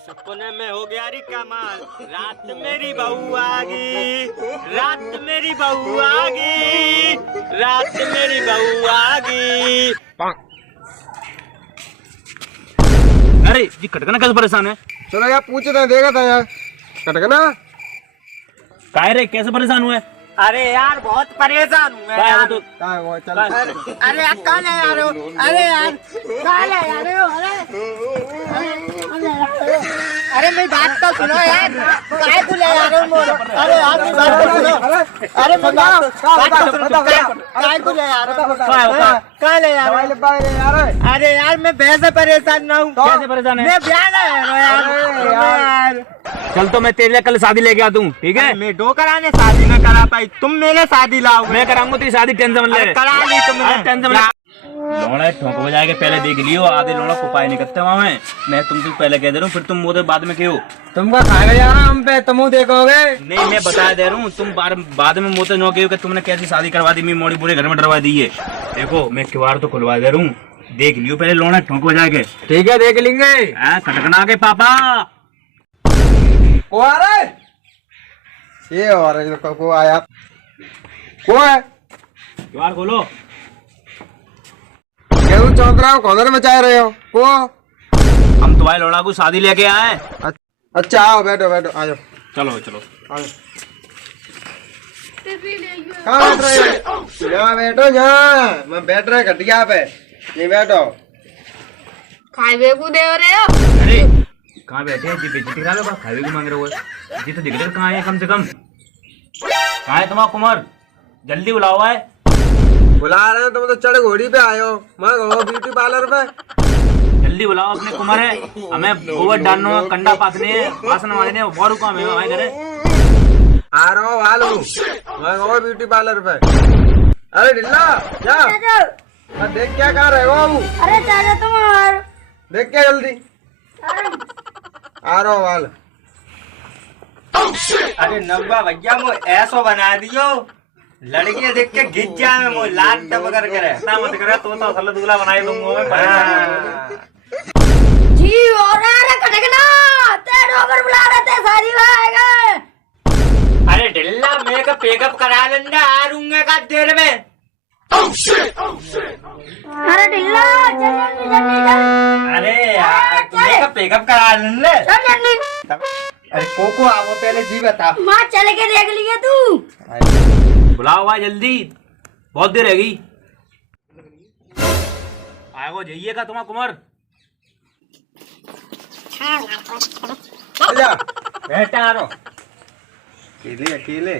सपने में हो गया री कमाल, रात मेरी बहू आ गई, रात मेरी बहू आ गई, रात मेरी बहू आ गई। अरे जी कटकना कैसे परेशान है? चलो यार पूछते हैं, देखा था यार कटकना काहे रे कैसे परेशान हुए? अरे यार बहुत परेशान हूँ मैं काहे यार। वो तो कहाँ है वो? चल अरे यार कहाँ ले जा रहे हो? अरे यार कहाँ ले जा रहे हो? अरे मेरी बात तो सुनो यार, काहे को ले जा रहे हो मोरो? अरे यार मेरी बात तो सुनो। अरे मेरी बात तो सुनो, काहे को ले जा रहे हो? कहाँ ले जा रहे हो? अरे यार मैं वैसे परेशान ना हूँ। कैसे परेशान है? मैं ब्याह ना है यार। चल तो मैं तेरे लिए कल शादी लेके आता हूँ, ठीक है? मैं दो कराने शादी न करा पाई, तुम मेरे शादी लाओ। मैं कराऊंगा तेरी शादी, टेंशन मत ले। करा ली तुमने। टेंशन मत ले। लोड़ा ठोक बजा के पहले देख लियो, आधे लोड़ा कुपाई नहीं करते वहाँ में। मैं तुमसे पहले कह दे रहा हूँ, फिर तुम मुझे बाद में क्यों? तुमको खाएगा यार हम पे, तुम देखोगे। नहीं मैं बता दे रहा हूँ, तुम बाद में मुझे नो क्यों कि तुमने कैसी शादी करवा दी, मेरी मोड़ी पूरे घर में डरवा दी है। देखो मैं किवाड़ तो खुलवा दे रहा हूँ, देख लियो पहले लोड़ा ठोक बजा के। ठीक है देख लेंगे। कटकना के पापा वो आ रहा है, ये आ रहा है, को आया को है। किवाड़ खोलो। गेहूं चौंक रहा हो, कौन मचा रहे हो को? हम तुम्हारे लोड़ा को शादी लेके आए। अच्छा आओ बैठो बैठो, आ जाओ चलो चलो आ जाओ। कहाँ बैठ रहे हो? यहाँ बैठो, यहाँ मैं बैठ रहा खटिया पे, ये बैठो। खाए को दे रहे हो? अरे कहाँ बैठे हैं जी? बेइज्जती करा लो, खावे को मांग रहे हो जी? तो दिख रहे कहाँ है कम से कम? कहाँ है तुम्हारा कुमार? जल्दी बुलाओ है। बुला रहे हैं, तुम तो चढ़ घोड़ी पे आए हो, मैं गो ब्यूटी पार्लर पे। जल्दी बुलाओ अपने कुमार है, हमें गोबर डालना है, कंडा पाथने है, बासन मारने है, बहुत काम है हमारे घर। आ रहा हूँ वालू, मैं गो ब्यूटी पार्लर पे। अरे ढिल्ला जा, देख क्या कहा रहे हो बाबू? अरे चाचा तुम और देख क्या जल्दी आ रहा हूँ वाल। अरे नब्बा भैया मो ऐसो बना दियो, लड़की देख के गिज जाए मो लाट टपकर करे। ऐसा मत करे, तो सल्ला दूल्हा बनाए दूंगा जी और अरे कटकना तेरे ऊपर बुला रहे थे, शादी में आएगा। अरे ढिल्ला मैं का पेकअप करा लेना, आ रूंगा का देर में। अरे ढिल्ला चल जल्दी। अरे यार मैं का पेकअप करा लेना। चल जल्दी। अरे कोको आओ पहले जी बता। माँ चल के देख लिया तू? बुलाओ भाई जल्दी, बहुत देर रहेगी। आएगो जाइएगा तुम्हारा कुमार। जा बैठा रहो अकेले अकेले।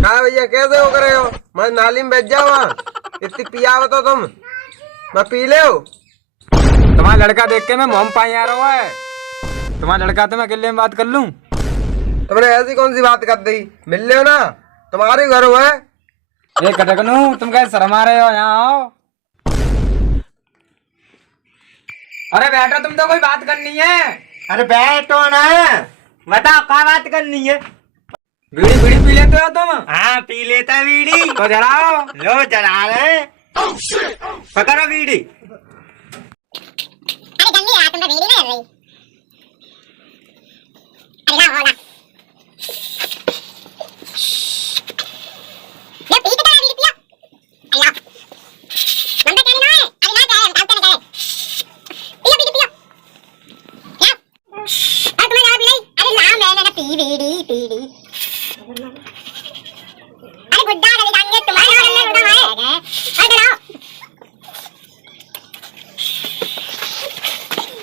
कहा भैया कैसे हो करे हो? मैं नाली में बैठ जाओ, वहाँ इतनी पिया हो तो तुम, मैं पी ले हो। तुम्हारा लड़का देख के मैं मोम पाई आ रहा है। तुम्हारा लड़का तो मैं अकेले में बात कर लूं? तुमने ऐसी कौन सी बात कर दी? मिल ले हो ना, तुम्हारे घर हुआ है। ये कटकनू तुम कैसे शर्मा रहे हो? यहाँ आओ। अरे बैठो, तुम तो कोई बात करनी है। अरे बैठो ना, बताओ क्या बात करनी है? बीड़ी बीड़ी पी लेते हो तुम? हाँ पी लेता बीड़ी। तो जराओ। लो चढ़ा रहे, पकड़ो बीड़ी। अरे जल्दी आ, तुम तो बीड़ी नहीं रही। अरे लाओ ला, ये पी के बीड़ी पिया। अरे लाओ, मन तो कहने ना है, अरे ना चाहे, हम तो नहीं चाहे। पियो बीड़ी पियो, लाओ। अरे तुम्हें ज़्यादा पी ली? अरे लाओ, मैंने ना पी बीड़ी। अरे गुड्डा गले जाएंगे तुम्हारे घर में, गुड्डा है। अरे लाओ,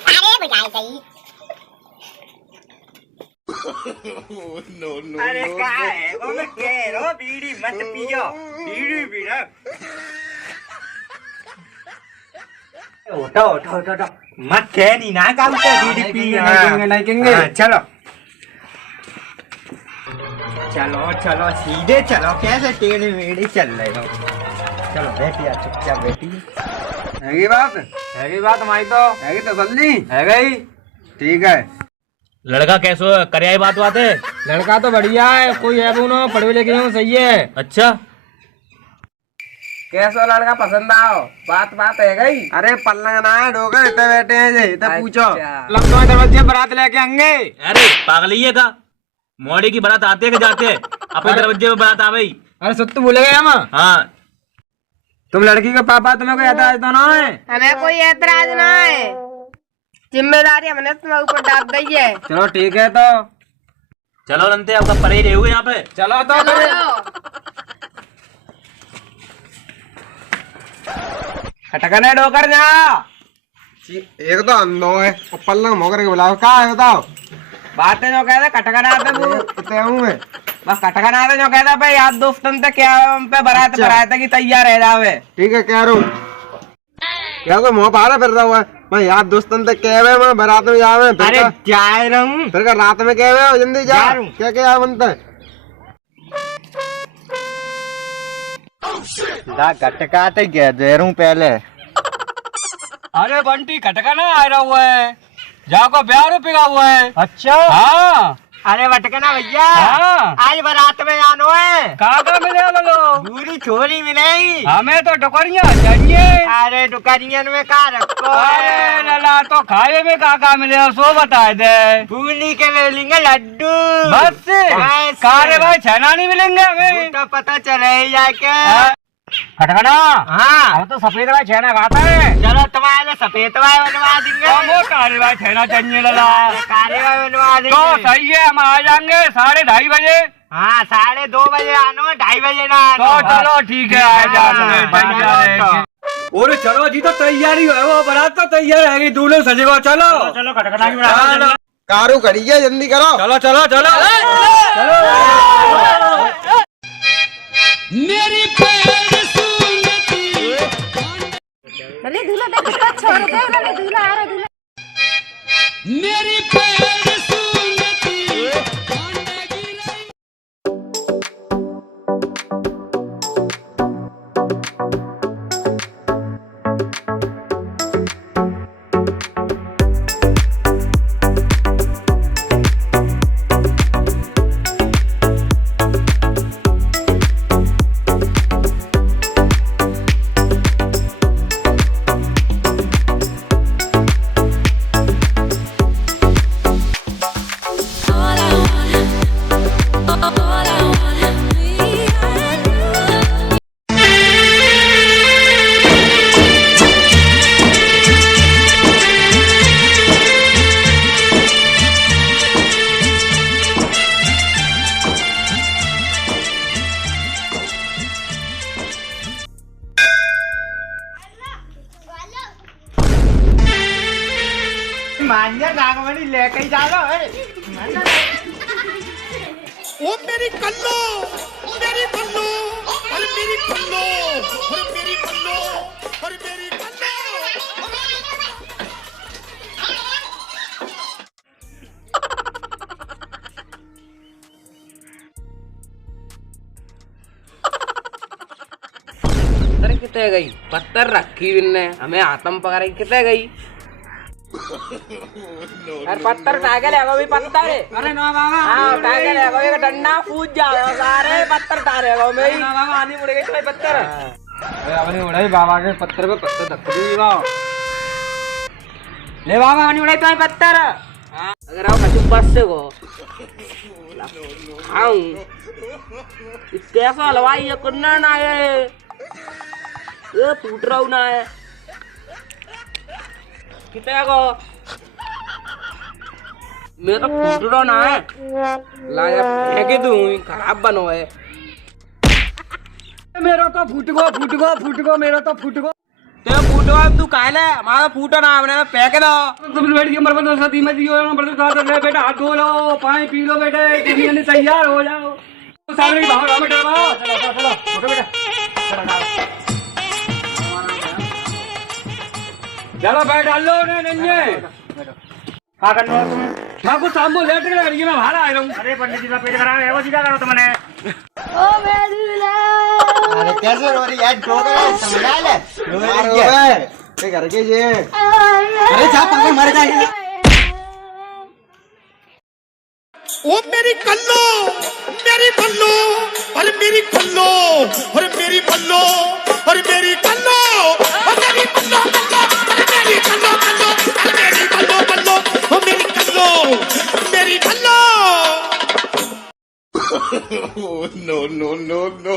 अरे बुझाई गई। अरे क्या है वो? मैं कह रहा हूँ बीड़ी मत पियो, बीड़ी पीना। उठो मत कह नहीं ना काम कर, बीड़ी पी। नहीं कहेंगे। चलो चलो सीधे चलो, कैसे टेढ़ी मेढ़ी चल रहे हो? चलो बैठिए चुपचाप बैठिए। हैगी बात हमारी तो हैगी तसल्ली है गई। ठीक है। लड़का कैसो है? करे आई बात है? लड़का तो बढ़िया है, कोई है वो ना, पढ़वे लिखे हूँ, सही है। अच्छा कैसा लड़का पसंद आओ? बात बात है गई। अरे पल्लंग ना है डोकर, इतने बैठे हैं जे, इतने पूछो। लंका दरवाजे बारात लेके आएंगे। अरे पागल ही है का मोड़ी की बारात आते के जाते अपने दरवाजे पे बारात आ गई। अरे सुत्तू भूल गए हम। हाँ तुम लड़की के पापा, तुम्हें कोई ऐतराज तो ना है? हमें कोई ऐतराज ना है, जिम्मेदारी हमने तुम्हें ऊपर डाल दी है। चलो ठीक है तो चलो रंते आपका परे ही रहोगे यहाँ पे। चलो तो फिर। खटकने डोकर जा। एक तो अंधो है और पल्लंग मोकर के बुलाओ। कहाँ है बताओ? बातें जो कहते खटकना आते हूँ मैं। बस खटकना आते जो कहता भाई यार दोस्तन तक क्या हम पे बरात बरात की तैयार रह जावे। ठीक है कह रहा हूँ। क्या कोई मुँह पारा फिर रहा हुआ है? मैं यार दोस्तन तक कह रहे मैं बारात में जावे। अरे जा रहा हूँ, फिर रात में कह रहे हो जल्दी जा। क्या क्या बनता है? गटका तो दे रहा हूँ पहले। अरे बंटी खटकना आ रहा हुआ है, जाको ब्याह रुपया हुआ है। अच्छा हाँ अरे भटकना भैया, हाँ। आज बारात में जानो है। कहाँ मिले बोलो? पूरी छोरी मिलेगी हमें तो टुकड़ियाँ चाहिए। अरे दुकानियन में कहा रखो? अरे लला तो खाए में कहाँ मिले सो बता दे। पूरी के मिलेंगे लड्डू। बस कारे भाई छेना नहीं मिलेंगे हमें तो पता चले ही जाके। खटकना। हाँ हम तो सफेद भाई छेना खाता है। चलो तुम्हारे सफेद वाई बनवा देंगे। कारे भाई छेना चाहिए लला। काले वाई बनवा देंगे। तो सही है, हम आ जाएंगे 2:30 बजे। हाँ 2:30 बजे आनो, 2:30 बजे ना आनो। तो चलो ठीक है आ जाएंगे। और चलो जी तो तैयारी है, वो बारात तो तैयार है, दूल्हे सजेगा। चलो चलो खटखटा की बारात। कारू खड़ी है, जल्दी करो। चलो चलो चलो मेरी चलिए दूल्हा देख कितना अच्छा हो रहा है। दूल्हा आ रहा है, दूल्हा। मेरी मान्या नागमणि लेके ही जानो है। ओ मेरी कल्लो, मेरी बल्लो, और मेरी कल्लो, और मेरी बल्लो, और मेरी कल्लो। पत्थर कितने गई? पत्थर रखी बिन्ने हमें आत्म पकड़ कितने गई? अरे पत्थर टाके ले भी पत्थर है। अरे ना बाबा हाँ टाके ले एक डंडा फूट जाओ सारे पत्थर टारे में ही। ना बाबा आनी मुड़ेगे तो पत्थर अरे अपनी उड़ाई बाबा के पत्थर पे पत्थर धक्के दी बाबा। ले बाबा आनी उड़ाई तो पत्थर। अगर आओ कचुप बस से को खाऊं कैसा हलवाई है कुन्ना ना है ये फूट रहा हूँ ना है कितने को मेरा तो फूट रहा ना है लाया फेंके दूं खराब बनो है मेरा तो फूट गो मेरा तो फूट गो तेरा फूटवा तू काहे हमारा फूटा ना हमने फेंक दो तुम बैठ के मरबन दोस्त तीन बजे हो बर्तन खा ले बेटा हाथ धो लो पानी पी लो बेटे टिफिन तैयार हो जाओ सामने की बाहर बेटा चलो चलो चलो बेटा चलो बैठ डाल लो नन्हे क्या करना तुम मैं कुछ सामने लेट के लगी मैं बाहर आ रहा हूं। अरे पंडित जी का पेट खराब है वो सीधा करो तुमने। ओ मेरा दूल्हा अरे कैसे रो रही है ठोकर समझा ले रो रही है ये घर के ये अरे जा पंखा मर जाएगा। ओ मेरी कल्लो, मेरी बल्लो, और मेरी कल्लो, और मेरी बल्लो, और मेरी कल्लो और मेरी कल्लो कल्लो और मेरी कल्लो कल्लो और मेरी कल्लो कल्लो और मेरी कल्लो मेरी कल्लो no no no no